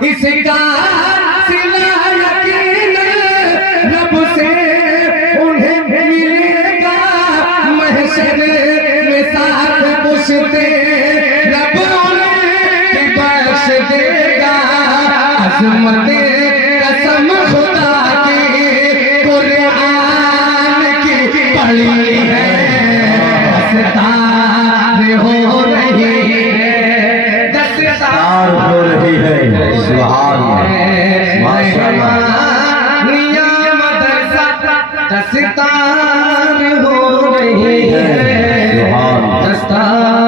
इसका सिला यकीनन रब से उन्हें मिलेगा, महशर में साथ पुश्ते रब उन्हें बख्श देगा। अज़मत कसम खुदा की कुरान की पढ़ी है, दस्तार हो रही है, दस्तार हो रही है। सुभान अल्लाह, माशाअल्लाह। निया मदरसा दस्तार हो रही है, दस्तार